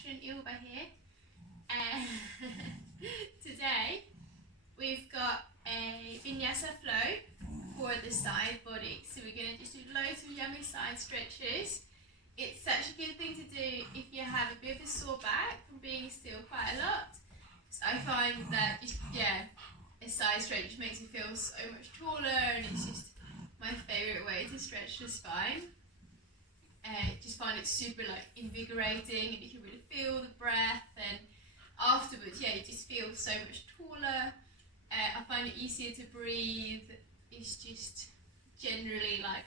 shouldn't you, over here? And today we've got a Vinyasa flow for the side body. So we're going to just do loads of yummy side stretches. It's such a good thing to do if you have a bit of a sore back from being still quite a lot. So I find that a side stretch just makes you feel so much taller, and it's just my favourite way to stretch the spine. Just find it super invigorating, and you can really feel the breath, and afterwards you just feel so much taller. I find it easier to breathe. It's just generally like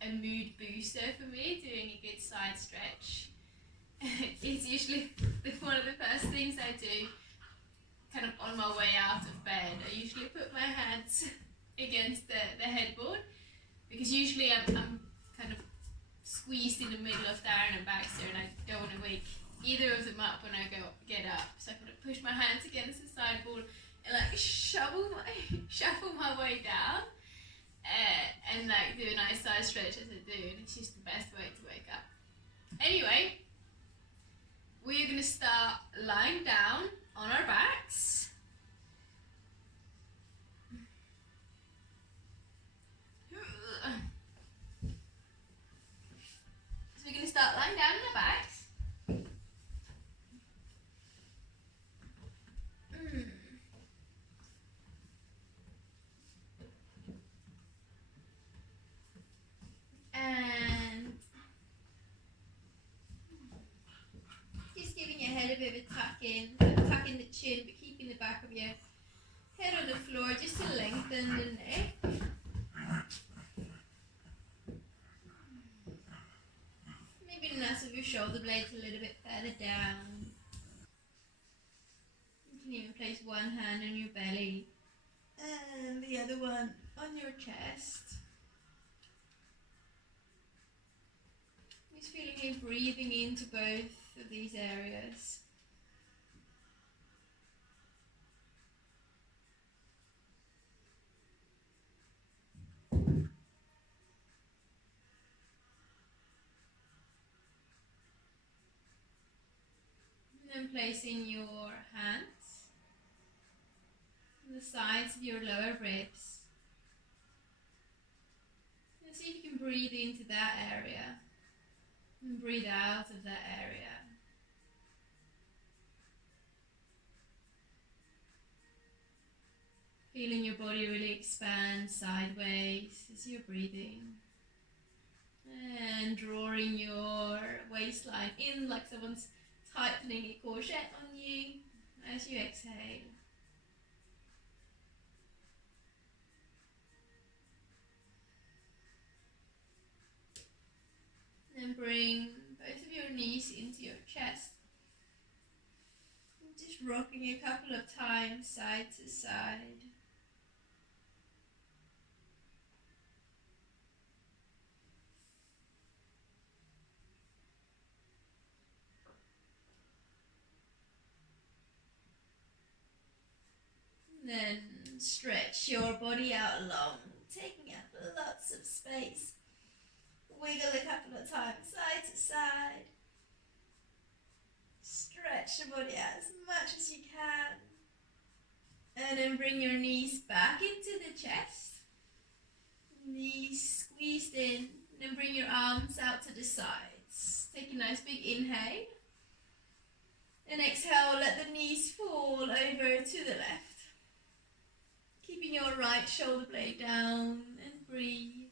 a mood booster for me, doing a good side stretch. It's usually one of the first things I do kind of on my way out of bed. I usually put my hands against the headboard, because usually I'm kind of squeezed in the middle of Darren and Baxter, and I don't want to wake either of them up when I get up. So I kind of push my hands against the sideboard and shuffle my way down, and do a nice side stretch as I do, and it's just the best way to wake up. Anyway, we're going to start lying down on our backs. So we're going to start lying down on our backs. And just giving your head a bit of a tuck in the chin, but keeping the back of your head on the floor just to lengthen the neck. Maybe nuts of your shoulder blades a little bit further down. You can even place one hand on your belly and the other one on your chest. Just feeling you breathing into both of these areas. And then placing your hands on the sides of your lower ribs. And see if you can breathe into that area and breathe out of that area. Feeling your body really expand sideways as you're breathing. And drawing your waistline in like someone's tightening a corset on you as you exhale. And bring both of your knees into your chest. And just rocking a couple of times side to side. Then stretch your body out long, taking up lots of space. Wiggle a couple of times side to side. Stretch the body out as much as you can. And then bring your knees back into the chest. Knees squeezed in. And then bring your arms out to the sides. Take a nice big inhale. And exhale, let the knees fall over to the left. Keeping your right shoulder blade down, and breathe.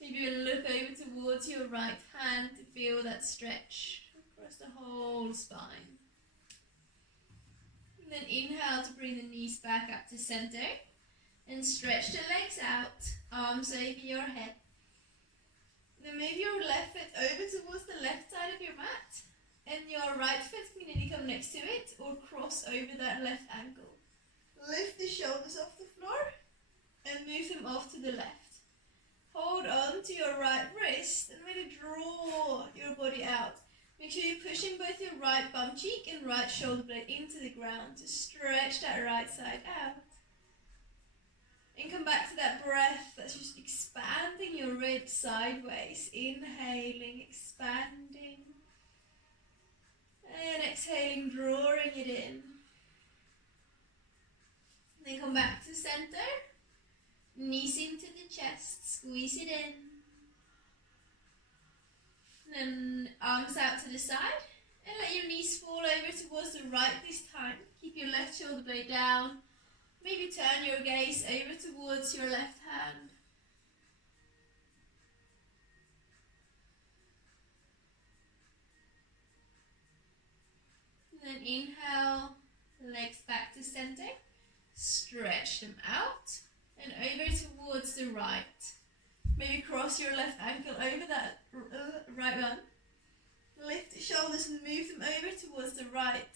Maybe you'll look over towards your right hand to feel that stretch across the whole spine. And then inhale to bring the knees back up to center, and stretch the legs out, arms over your head. Then move your left foot over towards the left side of your mat, and your right foot can either come next to it or cross over that left ankle. Lift the shoulders off the floor and move them off to the left. Hold on to your right wrist and really draw your body out. Make sure you're pushing both your right bum cheek and right shoulder blade into the ground to stretch that right side out. And come back to that breath that's just expanding your ribs sideways. Inhaling, expanding. And exhaling, drawing it in. Then come back to center. Knees into the chest, squeeze it in. Then arms out to the side. And let your knees fall over towards the right this time. Keep your left shoulder blade down. Maybe turn your gaze over towards your left hand. And then inhale, legs back to center. Stretch them out and over towards the right. Maybe cross your left ankle over that right one. Lift the shoulders and move them over towards the right.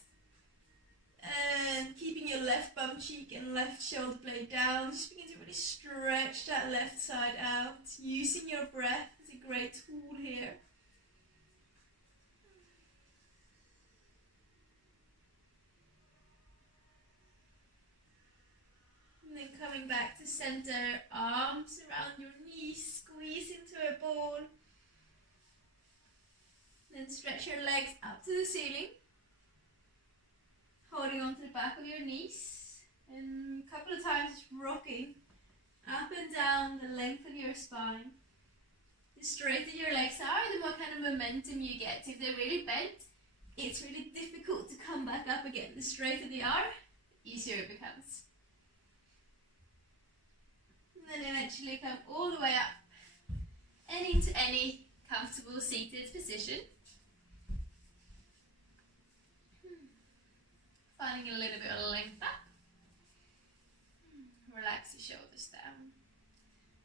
And keeping your left bum cheek and left shoulder blade down, just begin to really stretch that left side out. Using your breath as a great tool here. And then coming back to center, arms around your knees, squeeze into a ball. Then stretch your legs up to the ceiling. Holding onto the back of your knees. And a couple of times rocking up and down the length of your spine. The straighter your legs are, the more kind of momentum you get. If they're really bent, it's really difficult to come back up again. The straighter they are, the easier it becomes. And then eventually come all the way up and into any comfortable seated position. Finding a little bit of length up. Relax the shoulders down.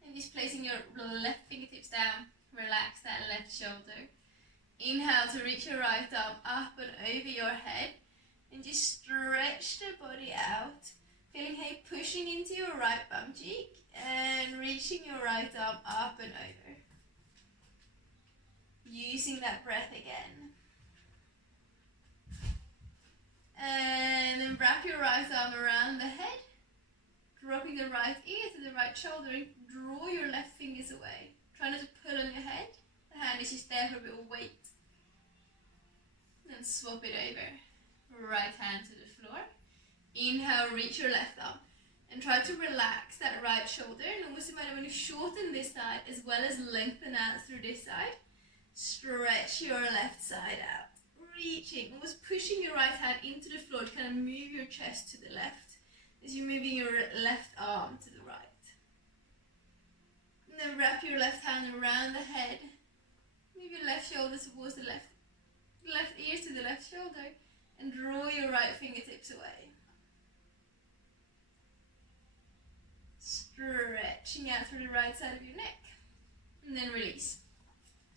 And just placing your left fingertips down, relax that left shoulder. Inhale to reach your right arm up and over your head. And just stretch the body out. Feeling how you're pushing into your right bum cheek and reaching your right arm up and over. Using that breath again. And then wrap your right arm around the head. Dropping the right ear to the right shoulder and draw your left fingers away. Try not to pull on your head. The hand is just there for a bit of weight. Then swap it over. Right hand to the floor. Inhale, reach your left arm. And try to relax that right shoulder. And almost imagine when you shorten this side as well as lengthen out through this side. Stretch your left side out. Reaching, almost pushing your right hand into the floor to kind of move your chest to the left as you're moving your left arm to the right. And then wrap your left hand around the head. Move your left shoulder towards the left ear to the left shoulder and draw your right fingertips away. Stretching out through the right side of your neck. And then release.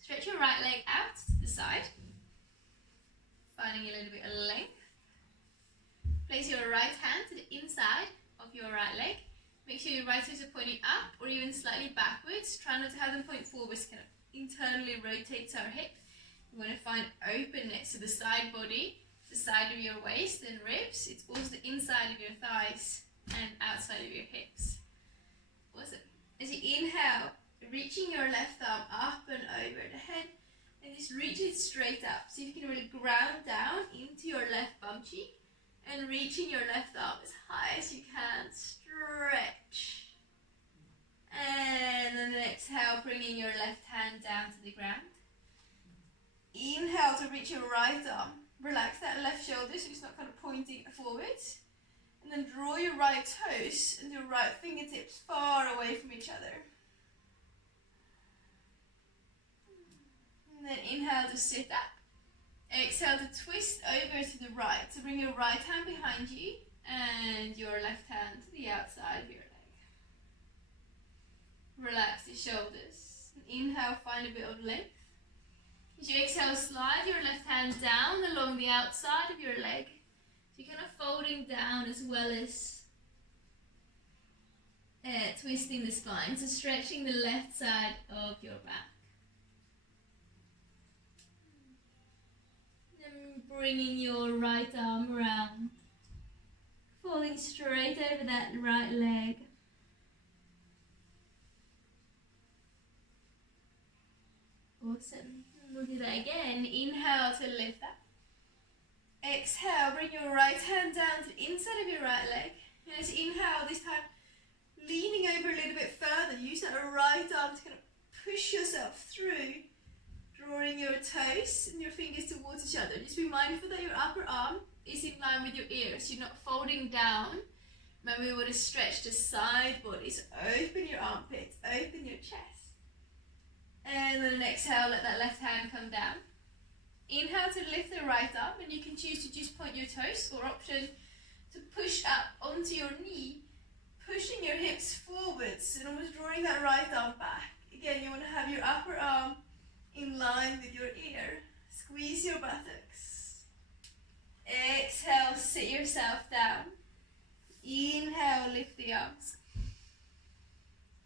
Stretch your right leg out to the side. Finding a little bit of length. Place your right hand to the inside of your right leg. Make sure your right toes are pointing up or even slightly backwards. Try not to have them point forwards, kind of internally rotates our hip. You want to find openness to the side body, the side of your waist and ribs. It's also the inside of your thighs and outside of your hips. Awesome. As you inhale, reaching your left arm up and over the head. And just reach it straight up. See if you can really ground down into your left bum cheek. And reaching your left arm as high as you can. Stretch. And then exhale, bringing your left hand down to the ground. Inhale to reach your right arm. Relax that left shoulder so it's not kind of pointing forwards. And then draw your right toes and your right fingertips far away from each other. And then inhale to sit up. Exhale to twist over to the right. So bring your right hand behind you and your left hand to the outside of your leg. Relax the shoulders. Inhale, find a bit of length. As you exhale, slide your left hand down along the outside of your leg. So you're kind of folding down as well as twisting the spine. So stretching the left side of your back. Then bringing your right arm around. Falling straight over that right leg. Awesome. We'll do that again. Inhale to lift up. Exhale, bring your right hand down to the inside of your right leg. And as you inhale, this time leaning over a little bit further. Use that right arm to kind of push yourself through, drawing your toes and your fingers towards each other. Just be mindful that your upper arm is in line with your ears. You're not folding down. Remember, we want to stretch the side body. So open your armpits, open your chest. And then exhale, let that left hand come down. Inhale to lift the right arm, and you can choose to just point your toes, or option to push up onto your knee, pushing your hips forwards and almost drawing that right arm back. Again, you want to have your upper arm in line with your ear. Squeeze your buttocks. Exhale, sit yourself down. Inhale, lift the arms.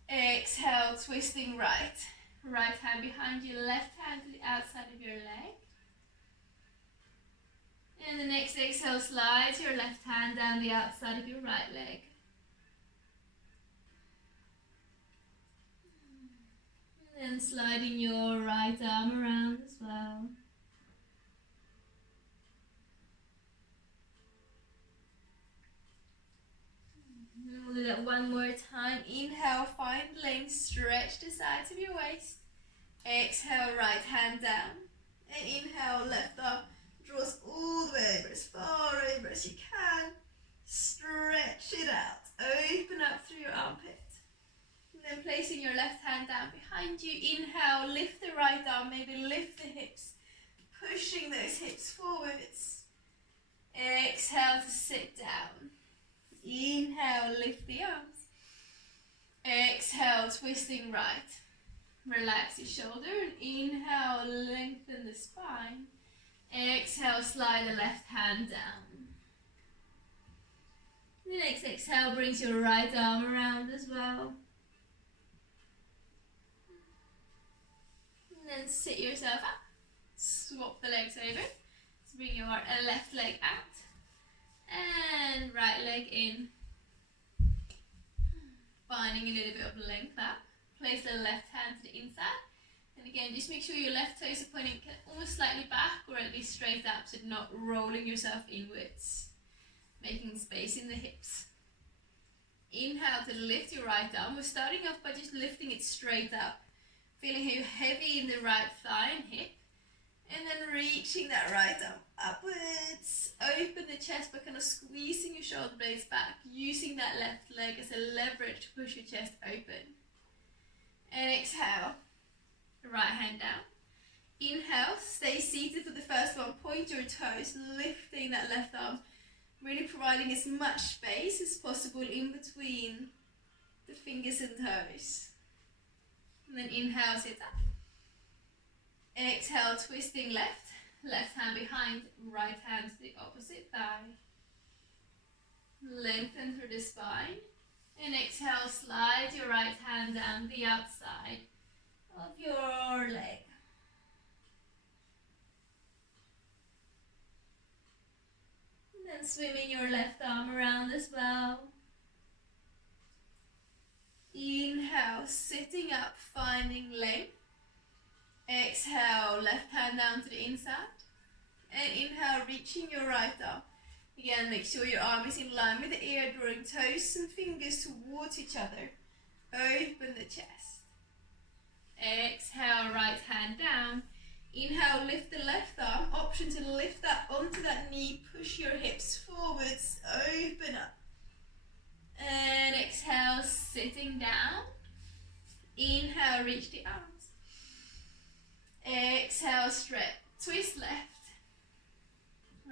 Exhale, twisting right. Right hand behind you, left hand to the outside of your leg. And the next exhale, slide your left hand down the outside of your right leg. And then sliding your right arm around as well. And we'll do that one more time. Inhale, find length, stretch the sides of your waist. Exhale, right hand down. And inhale, left arm draws all the way over, as far over as you can. Stretch it out. Open up through your armpit. And then placing your left hand down behind you. Inhale, lift the right arm, maybe lift the hips. Pushing those hips forwards. Exhale to sit down. Inhale, lift the arms. Exhale, twisting right. Relax your shoulder and inhale, lengthen the spine. Exhale, slide the left hand down. The next exhale brings your right arm around as well. And then sit yourself up. Swap the legs over. So bring your left leg out. And right leg in. Finding a little bit of length up. Place the left hand to the inside. And again, just make sure your left toes are pointing almost slightly back, or at least straight up, so not rolling yourself inwards. Making space in the hips. Inhale to lift your right arm. We're starting off by just lifting it straight up. Feeling how heavy in the right thigh and hip. And then reaching that right arm upwards. Open the chest by kind of squeezing your shoulder blades back. Using that left leg as a leverage to push your chest open. And exhale. Right hand down. Inhale, stay seated for the first one. Point your toes, lifting that left arm. Really providing as much space as possible in between the fingers and toes. And then inhale, sit up. Exhale, twisting left. Left hand behind, right hand to the opposite thigh. Lengthen through the spine. And exhale, slide your right hand down the outside of your leg. And then swimming your left arm around as well. Inhale, sitting up, finding length. Exhale, left hand down to the inside. And inhale, reaching your right arm. Again, make sure your arm is in line with the ear, drawing toes and fingers towards each other. Open the chest. Exhale, right hand down. Inhale, lift the left arm. Option to lift that onto that knee. Push your hips forwards. Open up. And exhale, sitting down. Inhale, reach the arms. Exhale, stretch. Twist left.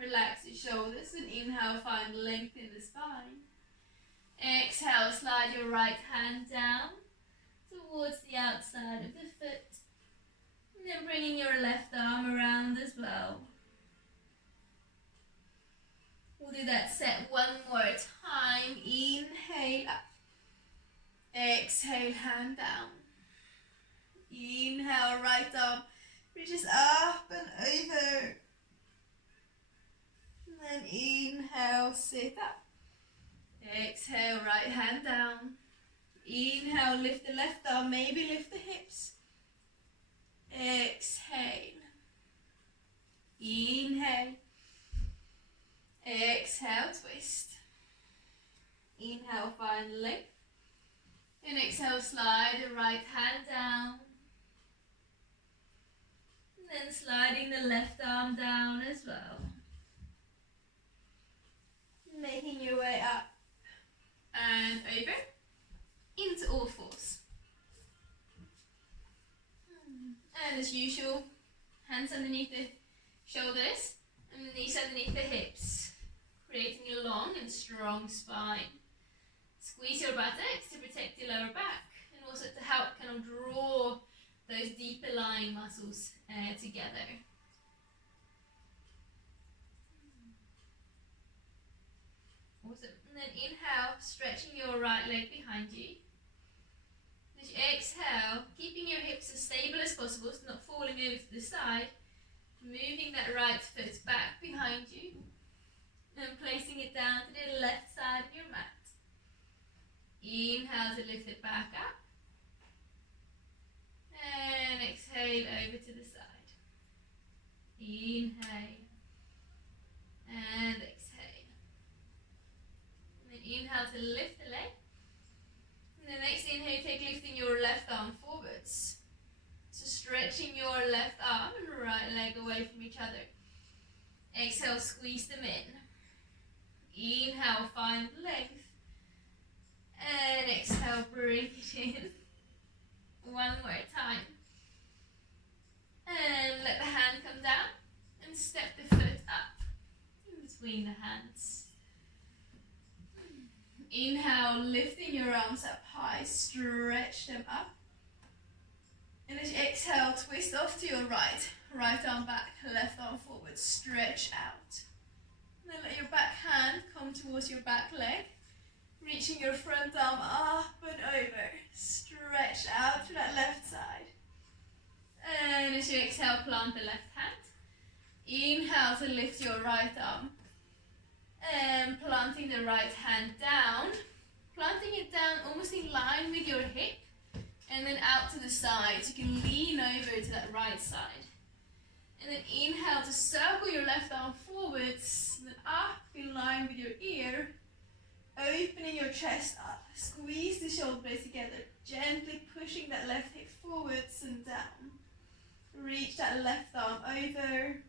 Relax your shoulders and inhale, find length in the spine. Exhale, slide your right hand down towards the outside of the foot. And then bringing your left arm around as well. We'll do that set one more time. Inhale up. Exhale, hand down. Inhale, right arm reaches up and over. And then inhale, sit up. Exhale, right hand down. Inhale, lift the left arm, maybe lift the hips. Exhale. Inhale. right hand down. And then sliding the left arm down as well. Making your way up and over into all fours. And as usual, hands underneath the shoulders and the knees underneath the hips, creating a long and strong spine. Squeeze your buttocks to protect your lower back and also to help kind of draw those deeper lying muscles together. Awesome. And then inhale, stretching your right leg behind you. As you exhale, keeping your hips as stable as possible, so not falling over to the side, moving that right foot back behind you and placing it down to the left side of your mat. Inhale to lift it back up and exhale over to the side. Inhale and exhale. And then inhale to lift the leg. And the next inhale, take lifting your left arm forwards. So stretching your left arm and right leg away from each other. Exhale, squeeze them in. Inhale, find length. And exhale, bring it in. One more time. And let the hand come down and step the foot up in between the hands. Inhale, lifting your arms up high, stretch them up. And as you exhale, twist off to your right. Right arm back, left arm forward, stretch out. And then let your back hand come towards your back leg. Reaching your front arm up and over. Stretch out to that left side. And as you exhale, plant the left hand. Inhale to lift your right arm. And planting the right hand down. Planting it down almost in line with your hip. And then out to the side. So you can lean over to that right side. And then inhale to circle your left arm forwards. And then up in line with your ear. Opening your chest up, squeeze the shoulder blades together, gently pushing that left hip forwards and down. Reach that left arm over.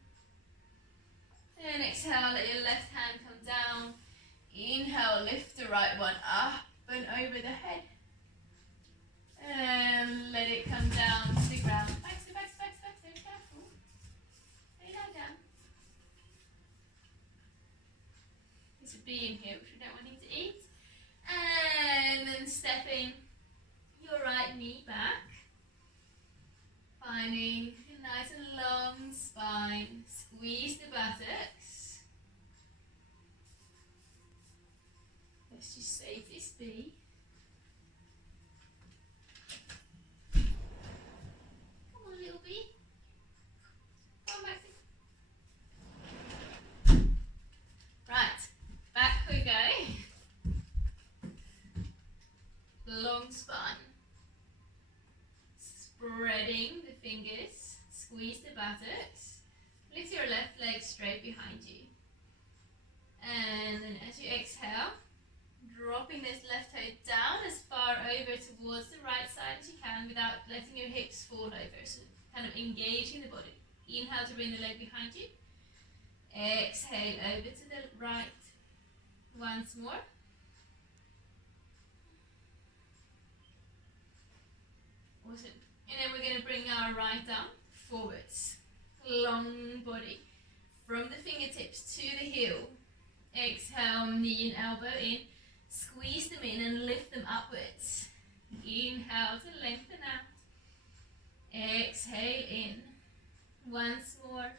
And exhale, let your left hand come down. Inhale, lift the right one up and over the head. And let it come down to the ground. Back, stay careful. Lay that down. There's a bee in here which we don't want him to eat. And then stepping your right knee back. Finding a nice and long spine. Squeeze the buttocks. Let's just save this bee. Come on, little bee. Come back. Right. Back we go. Long spine. Spreading the fingers. Squeeze the buttocks. Lift your left leg straight behind you. And then as you exhale, dropping this left toe down as far over towards the right side as you can without letting your hips fall over. So kind of engaging the body. Inhale to bring the leg behind you. Exhale over to the right. Once more. Awesome. And then we're going to bring our right arm forwards. Long body. From the fingertips to the heel. Exhale, knee and elbow in. Squeeze them in and lift them upwards. Inhale to lengthen out. Exhale in. Once more.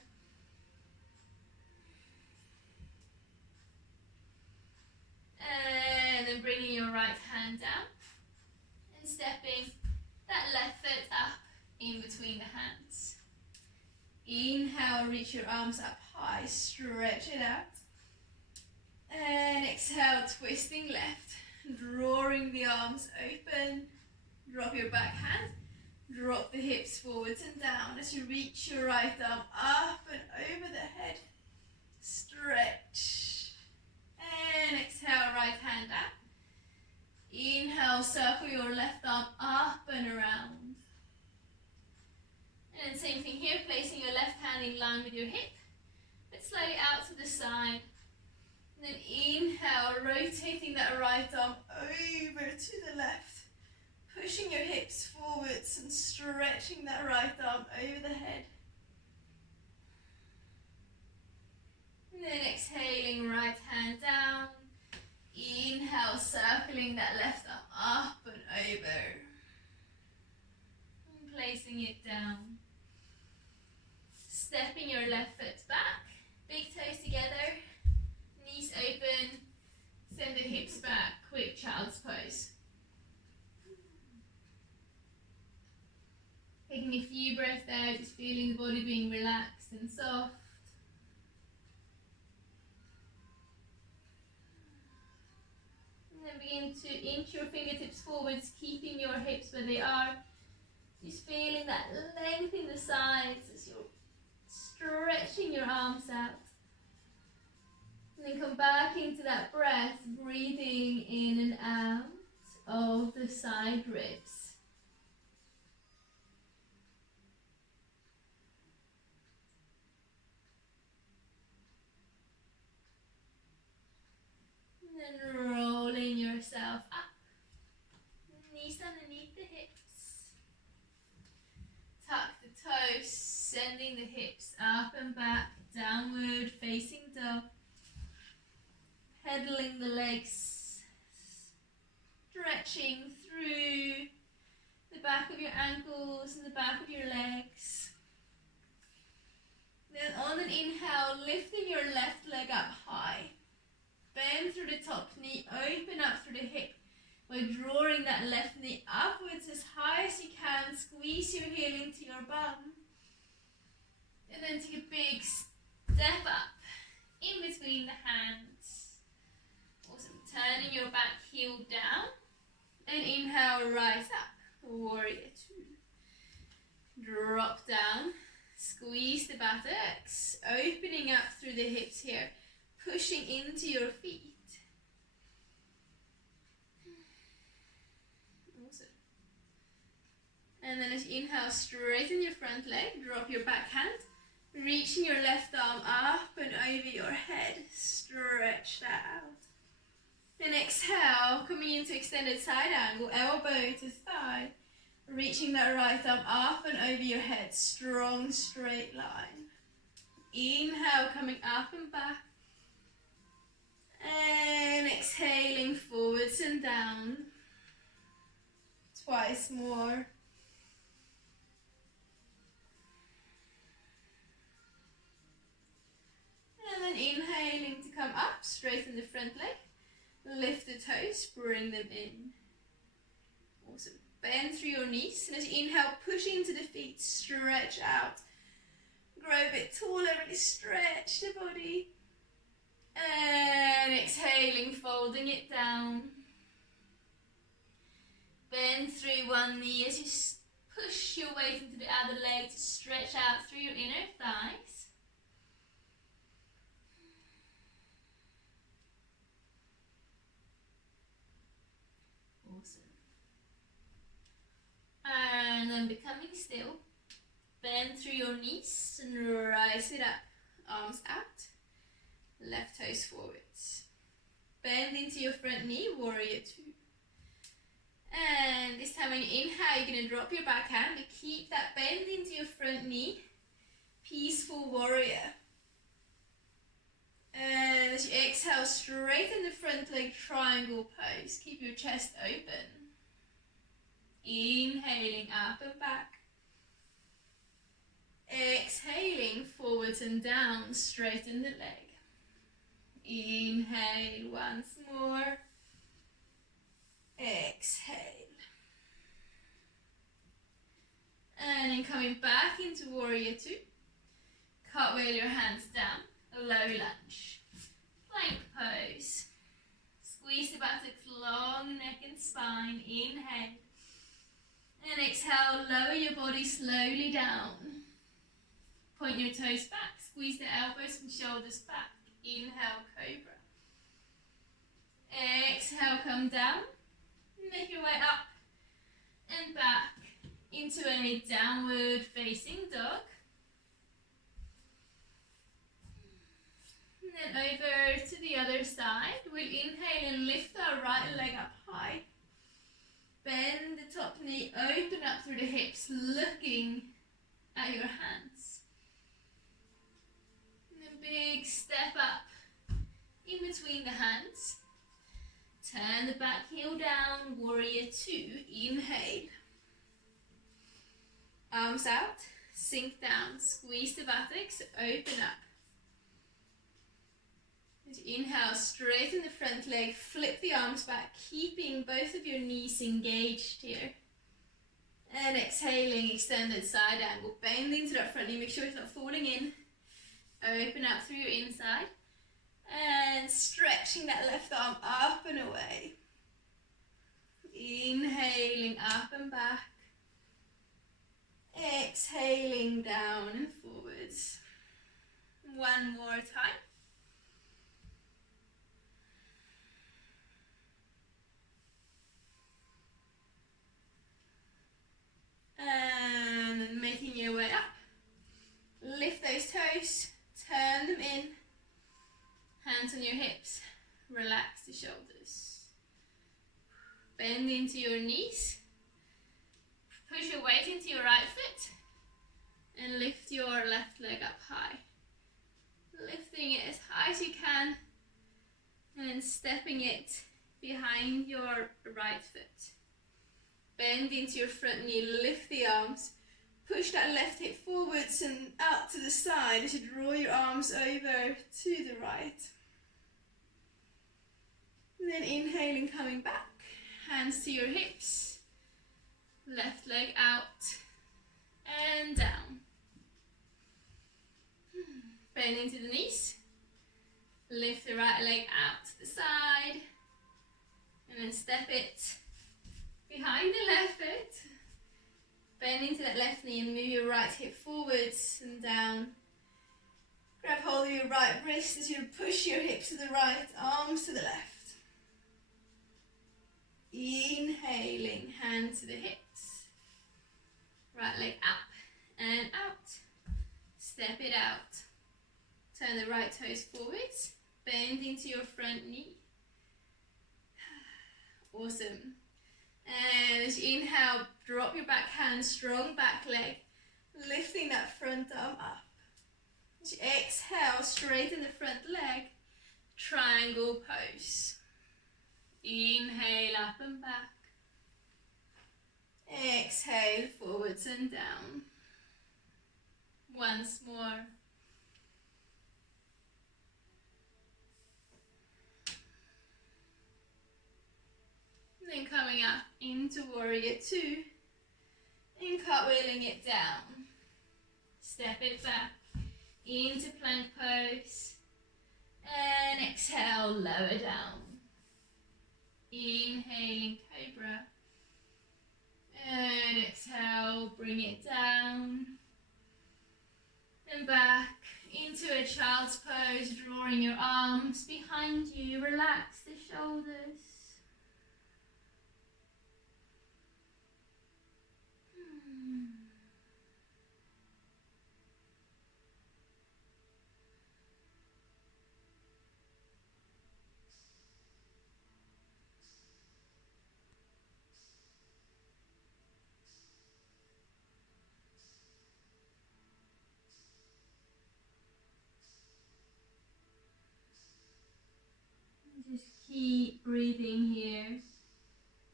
And then bringing your right hand down and stepping that left foot up in between the hands. Inhale, reach your arms up high, stretch it out. And exhale, twisting left, drawing the arms open. Drop your back hand, drop the hips forwards and down as you reach your right arm up and over the head. Stretch. And exhale, right hand up. Inhale, circle your left arm up and around. And then same thing here, placing your left hand in line with your hip, but slightly out to the side. And then inhale, rotating that right arm over to the left, pushing your hips forwards and stretching that right arm over the head. And then exhaling, right hand down. Inhale, circling that left arm up and over. And placing it down. Stepping your left foot back, big toes together, knees open, send the hips back, quick child's pose. Taking a few breaths there, just feeling the body being relaxed and soft. And then begin to inch your fingertips forwards, keeping your hips where they are. Just feeling that length in the sides as you're stretching your arms out. And then come back into that breath, breathing in and out of the side ribs. And then rolling yourself up. Knees underneath the hips. Tuck the toes, sending the hips up and back, downward facing dog. Pedaling the legs, stretching through the back of your ankles and the back of your legs. Then on an inhale, lifting your left leg up high. Bend through the top knee, open up through the hip. By drawing that left knee upwards as high as you can, squeeze your heel into your bum. And then take a big step up in between the hands. Awesome. Turning your back heel down. And inhale, rise up. Warrior two. Drop down. Squeeze the buttocks. Opening up through the hips here. Pushing into your feet. Awesome. And then as you inhale, straighten your front leg. Drop your back hand. Reaching your left arm up and over your head. Stretch that out. Then exhale, coming into extended side angle, elbow to thigh. Reaching that right arm up and over your head. Strong straight line. Inhale, coming up and back. And exhaling forwards and down. Twice more. And then inhaling to come up, straighten the front leg. Lift the toes, bring them in. Awesome. Bend through your knees. And as you inhale, push into the feet, stretch out. Grow a bit taller, really stretch the body. And exhaling, folding it down. Bend through one knee as you push your weight into the other leg to stretch out through your inner thighs. Awesome. And then becoming still. Bend through your knees and rise it up. Arms out. Left toes forwards. Bend into your front knee, warrior two. And this time when you inhale, you're going to drop your back hand, but keep that bend into your front knee. Peaceful warrior. And as you exhale, straighten the front leg, triangle pose. Keep your chest open. Inhaling up and back. Exhaling forwards and down, straighten the leg. Inhale once more. Exhale. And then coming back into warrior two. Cartwheel your hands down. Low lunge. Plank pose. Squeeze the buttocks, long neck and spine. Inhale. And exhale, lower your body slowly down. Point your toes back. Squeeze the elbows and shoulders back. Inhale, cobra. Exhale, come down. Make your way up and back into a downward facing dog. And then over to the other side. We'll inhale and lift our right leg up high. Bend the top knee, open up through the hips, looking at your hands. And a big step up in between the hands. Turn the back heel down, warrior two. Inhale. Arms out, sink down, squeeze the buttocks, open up. As you inhale, straighten the front leg, flip the arms back, keeping both of your knees engaged here. And exhaling, extended side angle. Bend into that front knee, make sure it's not falling in. Open up through your inside. And stretching that left arm up and away. Inhaling up and back. Exhaling down and forwards. One more time. And then making your way up. Lift those toes, turn them in. Hands on your hips, relax the shoulders. Bend into your knees. Push your weight into your right foot. And lift your left leg up high. Lifting it as high as you can. And stepping it behind your right foot. Bend into your front knee, lift the arms. Push that left hip forwards and out to the side as you draw your arms over to the right. And then inhaling, coming back. Hands to your hips. Left leg out and down. Bend into the knees. Lift the right leg out to the side. And then step it behind the left foot. Bend into that left knee and move your right hip forwards and down. Grab hold of your right wrist as you push your hips to the right, arms to the left. Inhaling, hands to the hips. Right leg up and out. Step it out. Turn the right toes forwards. Bend into your front knee. Awesome. And as you inhale, drop your back hand, strong back leg, lifting that front arm up. As you exhale, straighten the front leg, triangle pose. Inhale, up and back. Exhale, forwards and down. Once more. Then coming up into warrior two and cartwheeling it down. Step it back into plank pose and exhale, lower down. Inhaling cobra and exhale, bring it down. Then back into a child's pose, drawing your arms behind you, relax the shoulders. Just keep breathing here,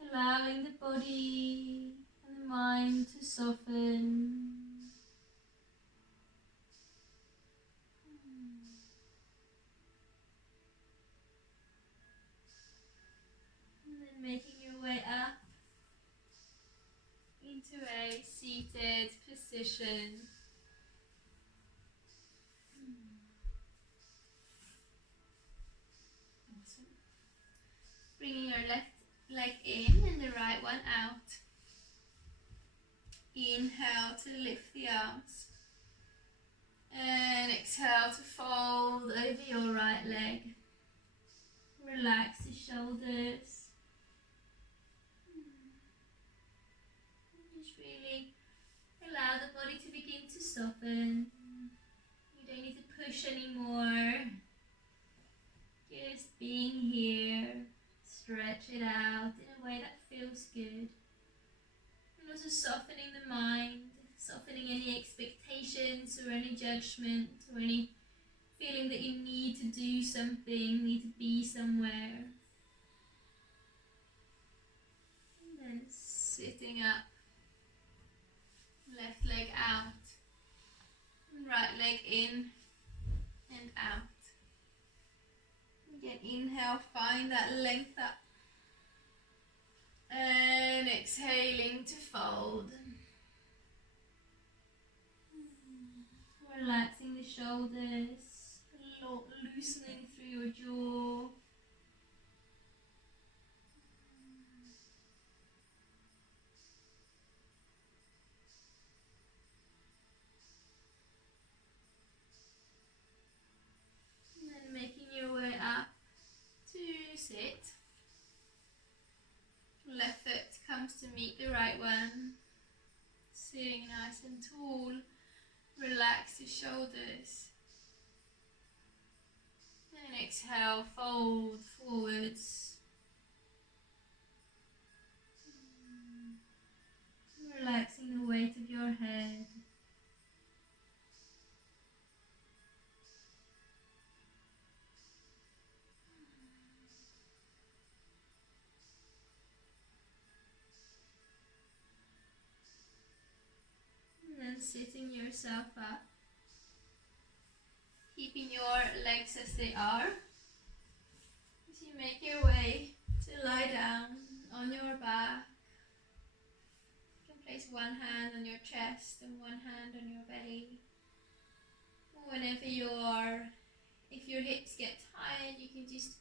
allowing the body and the mind to soften. And then making your way up into a seated position. Bringing your left leg in and the right one out. Inhale to lift the arms. And exhale to fold over your right leg. Relax the shoulders. allow the body to begin to soften. You don't need to push anymore. Just being here. Stretch it out in a way that feels good. And also softening the mind, softening any expectations or any judgment or any feeling that you need to do something, need to be somewhere. And then sitting up, left leg out, and right leg in and out. Again, inhale, find that length up. And exhaling to fold. Relaxing the shoulders, loosening through your jaw. And then making your way up to sit. Left foot comes to meet the right one. Sitting nice and tall. Relax the shoulders. And exhale, fold forwards. Relaxing the weight of your head. And then sitting yourself up. Keeping your legs as they are. As you make your way to lie down on your back. You can place one hand on your chest and one hand on your belly. Or whenever if your hips get tired, you can just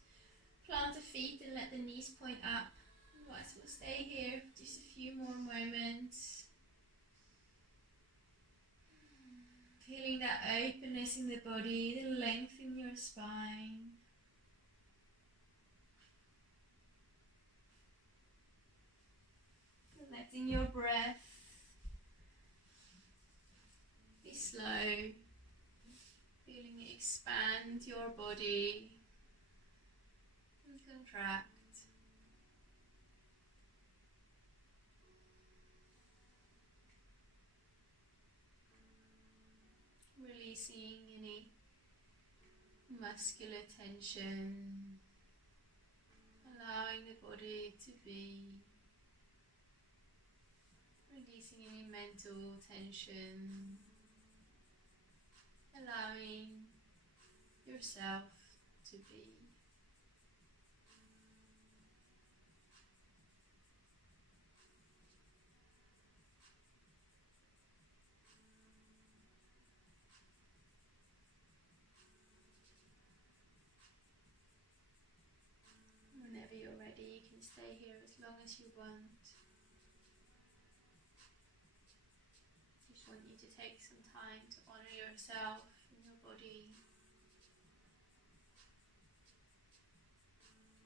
plant the feet and let the knees point up. Otherwise we'll stay here for just a few more moments. Feeling that openness in the body, the length in your spine. Letting your breath be slow. Feeling it expand your body and contract. Releasing any muscular tension, allowing the body to be, releasing any mental tension, allowing yourself to be. Whenever you're ready, you can stay here as long as you want. Just want you to take some time to honor yourself and your body.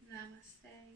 Namaste.